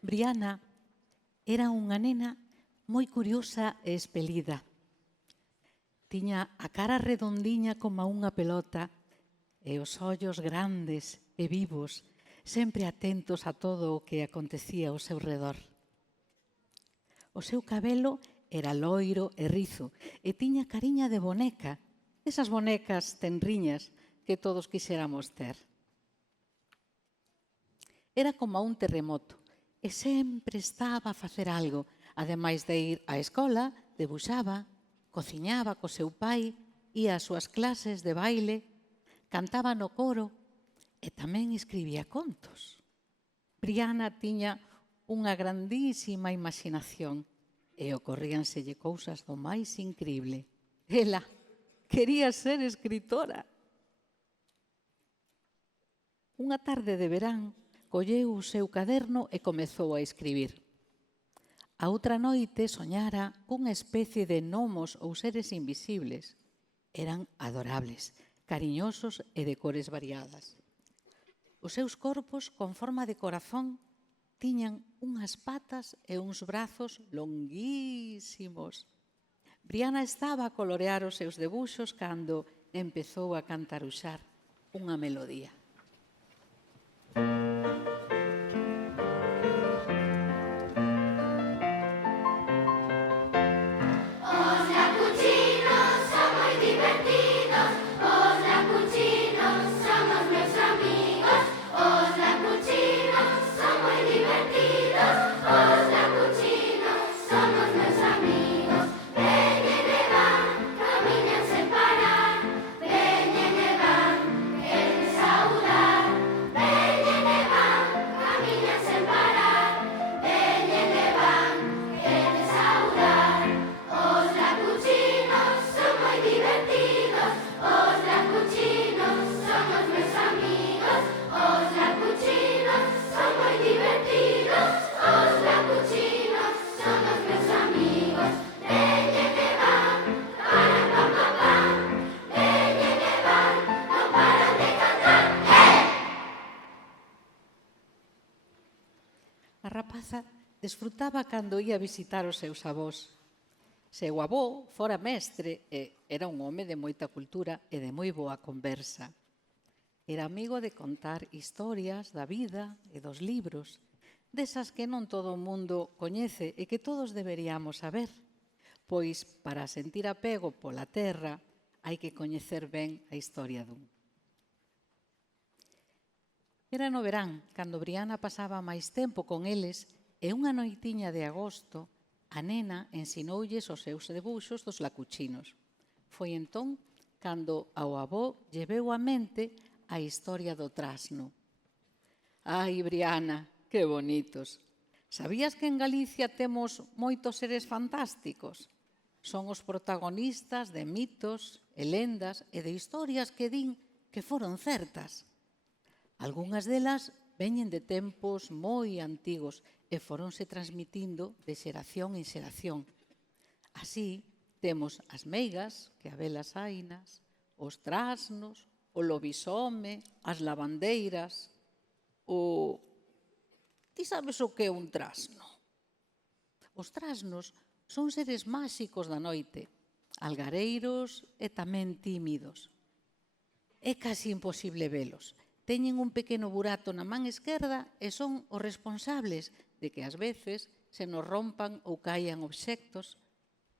Briana era unha nena moi curiosa e espelida. Tiña a cara redondiña como unha pelota e os ollos grandes e vivos, sempre atentos a todo o que acontecía ao seu redor. O seu cabelo era loiro e rizo e tiña cariña de boneca, esas bonecas tenriñas que todos quixéramos ter. Era como un terremoto e sempre estaba a facer algo. Ademais de ir á escola, debuxaba, cociñaba co seu pai, ía ás súas clases de baile, cantaba no coro e tamén escribía contos. Briana tiña unha grandísima imaxinación e ocorríanselle cousas do máis incrible. Ela quería ser escritora. Unha tarde de verán, colleu o seu caderno e comezou a escribir. A outra noite soñara cunha especie de gnomos ou seres invisibles. Eran adorables, cariñosos e de cores variadas. Os seus corpos, con forma de corazón, tiñan unhas patas e uns brazos longuísimos. Briana estaba a colorear os seus debuxos cando empezou a cantaruxar unha melodía. A rapaza desfrutaba cando ía visitar os seus avós. Seu avó fora mestre e era un home de moita cultura e de moi boa conversa. Era amigo de contar historias da vida e dos libros, desas que non todo o mundo coñece e que todos deberíamos saber, pois para sentir apego pola terra hai que coñecer ben a historia dun. Era no verán, cando Briana pasaba máis tempo con eles, e unha noitiña de agosto, a nena ensinoulles os seus debuxos dos lacuchinos. Foi entón cando ao avó lle veu á mente a historia do trasno. Ai, Briana, que bonitos! Sabías que en Galicia temos moitos seres fantásticos? Son os protagonistas de mitos e lendas e de historias que din que foron certas. Algúnas delas veñen de tempos moi antigos e foronse transmitindo de xeración en xeración. Así, temos as meigas, que habelas hainas, os trasnos, o lobisome, as lavandeiras, o... Ti sabes o que é un trasno? Os trasnos son seres máxicos da noite, algareiros e tamén tímidos. É casi imposible velos. Teñen un pequeno burato na man esquerda e son os responsables de que ás veces se nos rompan ou caian obxectos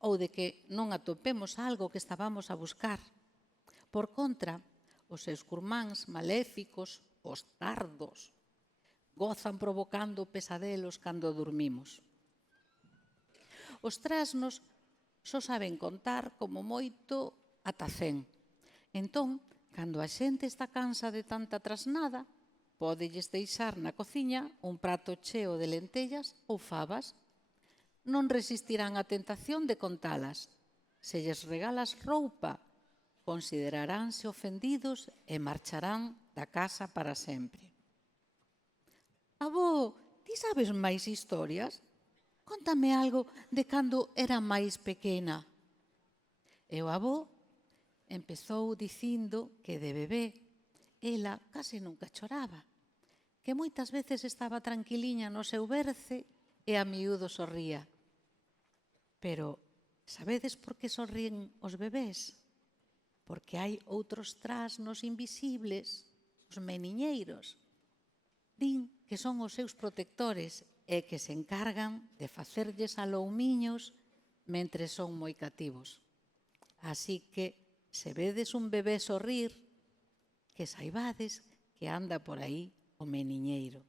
ou de que non atopemos algo que estábamos a buscar. Por contra, os seus curmáns maléficos, os tardos, gozan provocando pesadelos cando dormimos. Os trasnos só saben contar como moito ata 100. Entón, cando a xente está cansa de tanta trasnada, pódelles deixar na cociña un prato cheo de lentellas ou fabas. Non resistirán a tentación de contalas. Se lles regalas roupa, consideraránse ofendidos e marcharán da casa para sempre. Avó, ti sabes máis historias? Contame algo de cando era máis pequena. E o avó empezou dicindo que de bebé ela case nunca choraba, que moitas veces estaba tranquiliña no seu berce e a miúdo sorría. Pero sabedes por que sorríen os bebés? Porque hai outros trasnos invisibles, os meniñeiros. Din que son os seus protectores e que se encargan de facerlles aloumiños mentre son moi cativos. Así que, se vedes un bebé sorrir, que saibades que anda por aí o meniñeiro.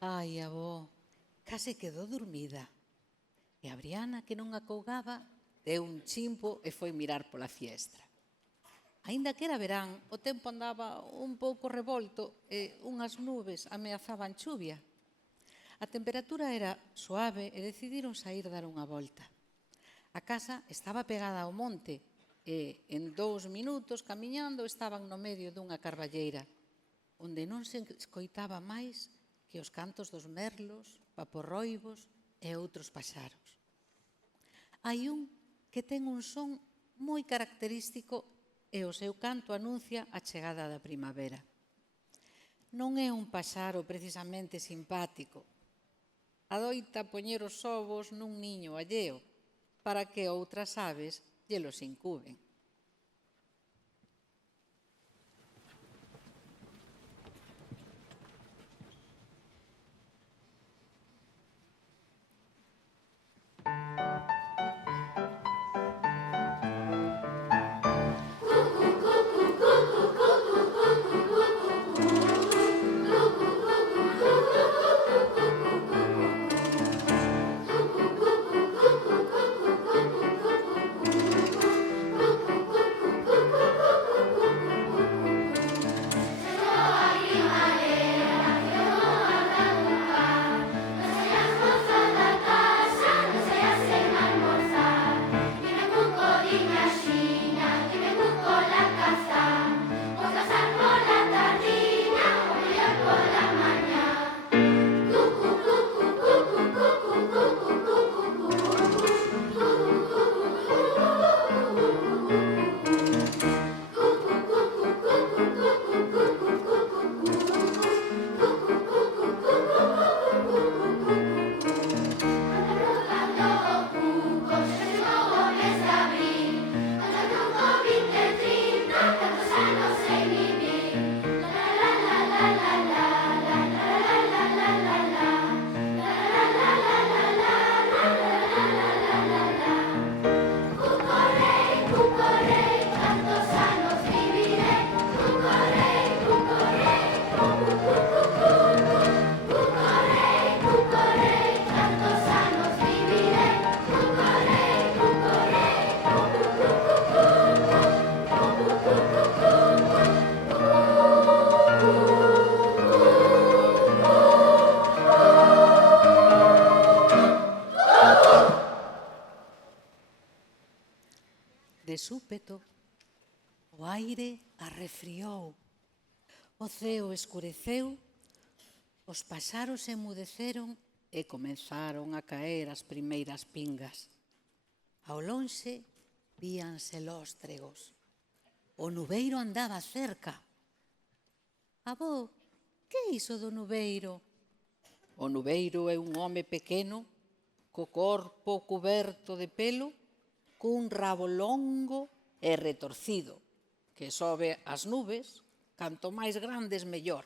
Ai, avó, case quedou dormida. E a Briana, que non acougaba, deu un chimpo e foi mirar pola fiestra. Aínda que era verán, o tempo andaba un pouco revolto e unhas nubes ameazaban chuvia. A temperatura era suave e decidiron saír dar unha volta. A casa estaba pegada ao monte e en 2 minutos camiñando estaban no medio dunha carballeira, onde non se escoitaba máis que os cantos dos merlos, paporroibos e outros paxaros. Hai un que ten un son moi característico e o seu canto anuncia a chegada da primavera. Non é un paxaro precisamente simpático. Adoita poñer os ovos nun niño alleo para que outras aves llelos incuben. De súpeto, o aire arrefriou, o ceo escureceu, os paxaros emudeceron e comenzaron a caer as primeiras pingas. Ao lonxe víanse lóstregos. O nubeiro andaba cerca. Avó, que é iso do nubeiro? O nubeiro é un home pequeno, co corpo cuberto de pelo, cun rabo longo e retorcido, que sobe as nubes, canto máis grandes mellor.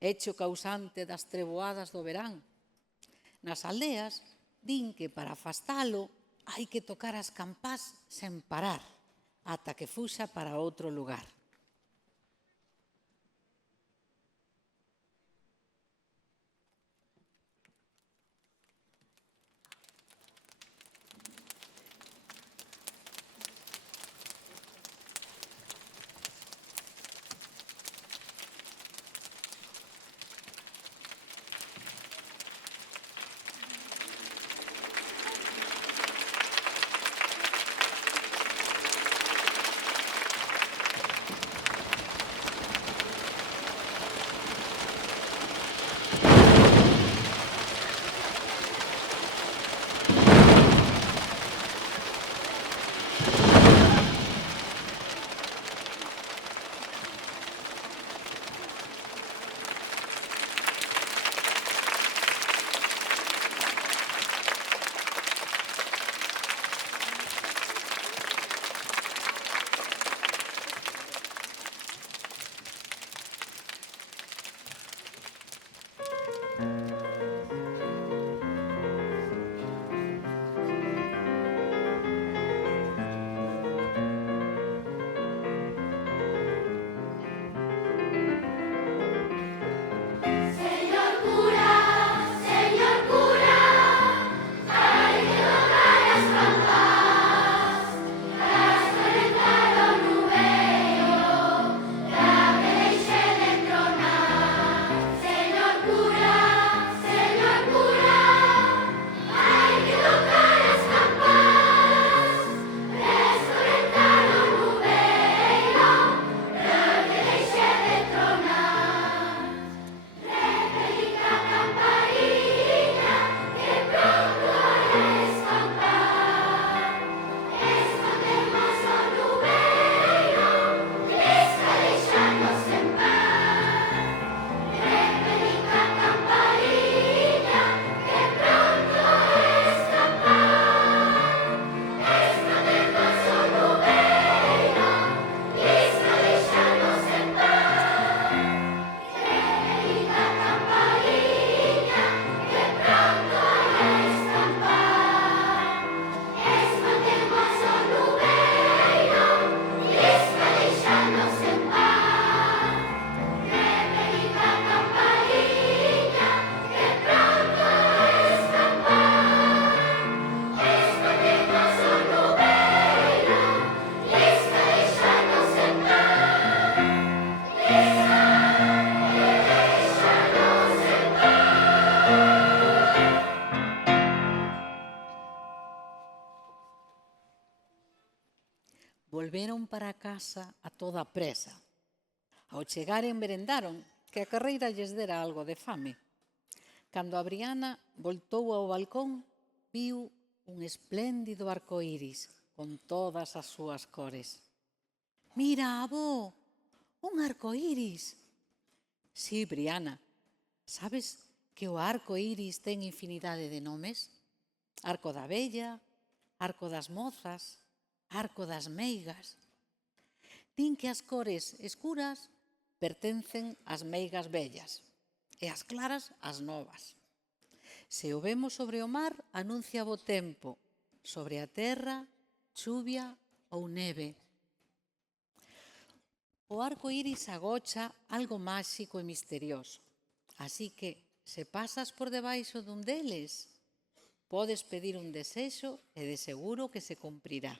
Hecho causante das treboadas do verán. Nas aldeas din que para afastalo hai que tocar as campás sen parar, ata que fuxa para outro lugar. Volveron para casa a toda presa. Ao chegaren merendaron, que a carreira lles dera algo de fame. Cando a Briana voltou ao balcón, viu un espléndido arcoíris con todas as súas cores. «Mira, avó, un arcoíris!» «Sí, Briana, sabes que o arcoíris ten infinidade de nomes? Arco da vella, arco das mozas, arco das meigas. Din que as cores escuras pertencen ás meigas vellas e as claras ás novas. Se o vemos sobre o mar, anuncia bo tempo, sobre a terra, chuvia ou neve. O arcoíris agocha algo máxico e misterioso, así que, se pasas por debaixo dun deles, podes pedir un desexo e de seguro que se cumprirá.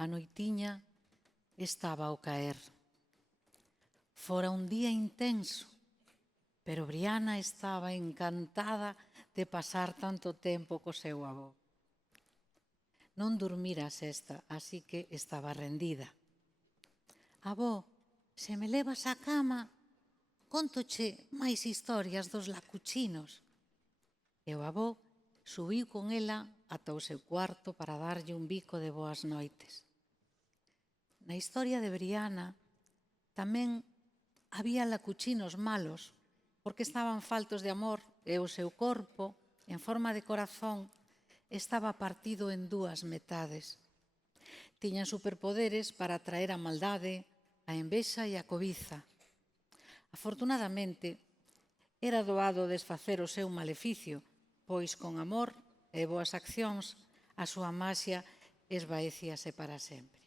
A noitiña estaba ao caer. Fora un día intenso, pero Briana estaba encantada de pasar tanto tempo co seu avó. Non durmira a sesta, así que estaba rendida. Avó, se me levas á cama, contoche máis historias dos lacuchinos. E o avó subiu con ela ata o seu cuarto para darlle un bico de boas noites. Na historia de Briana tamén había lacuchinos malos, porque estaban faltos de amor e o seu corpo, en forma de corazón, estaba partido en dúas metades. Tiñan superpoderes para atraer a maldade, a envexa e a cobiza. Afortunadamente, era doado desfacer o seu maleficio, pois con amor e boas accións a súa maxia esvaecíase para sempre.